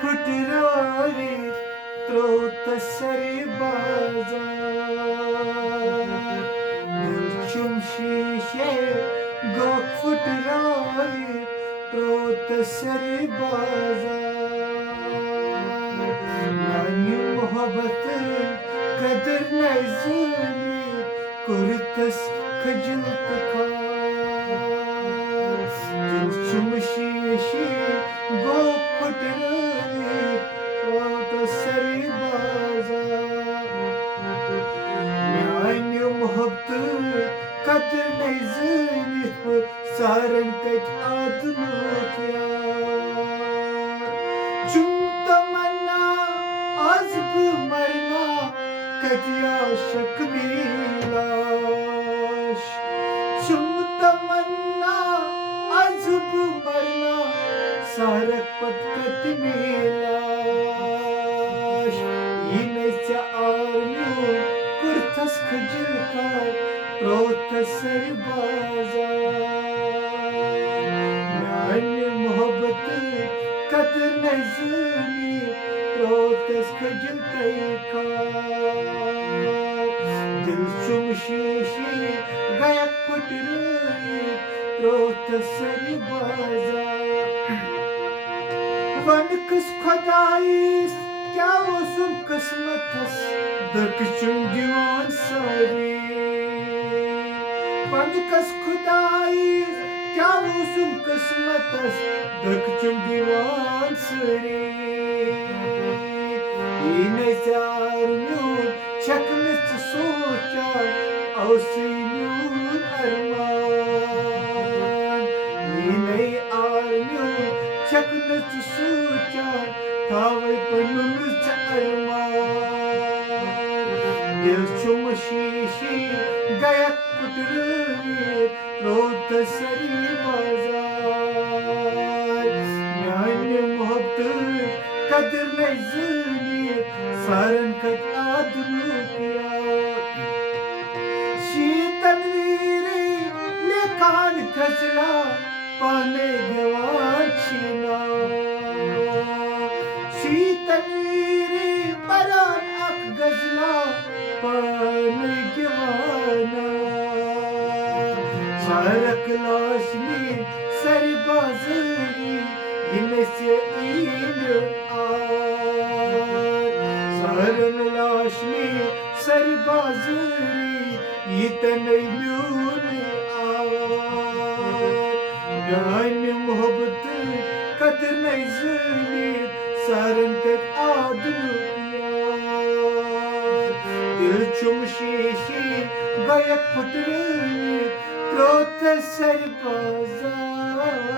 फुटरारी त्रोत सरी बाजार दिलचुम शीशे गो फुटरारी त्रोत सरी बाजार नानी मोहब्बत कदर नजनी कुर्तस खजल तखार दिलचुम शीशे गो फुटरारी त्रोत सरी बाजार नानी मोहब्बत कदर नजनी सारन कट आदनोक यार चुम तमन्ना आज भी मरना कदिया शक लाश चुम तमन्ना आज भी मरना सारक पत कत लाश इनच्या आर्म्यो कुर्तस खजल का प्रोतस बाजार नानी मोहब्बत कदर नजनी प्रोतस खजल दिलचुम शीशे गया फुटरारी प्रोतस बाजार वन कस खुदाइस क्या उसम किस्मतस दकचुम दीवान सारी वन कस खुदाइस क्या उसम किस्मतस दकचुम दीवान सारी इनचारम्यून चकनच सोचा औसीन्यून अरमान इनई आरम्यून चकनच सोचा थावे पनुच अरमान दिलचुम शीशे गया फुटरारी त्रोत सरी बाजार नानी मोहब्बत कदर नजनी सारन कट आदनोक यार शीतनवीरी लेखान खजला पाने गवान छिना शीतनवीरी परान अख गजला पाने गवाना सारक लाश में सरी बाजारी इनसे ईद सारन लाश में सरी बाजारी इतनयून नानी मोहब्बत कदर नजनी सारन कट आदनोक यार दिलचुम शीशे गया फुटरारी त्रोत सरी बाजार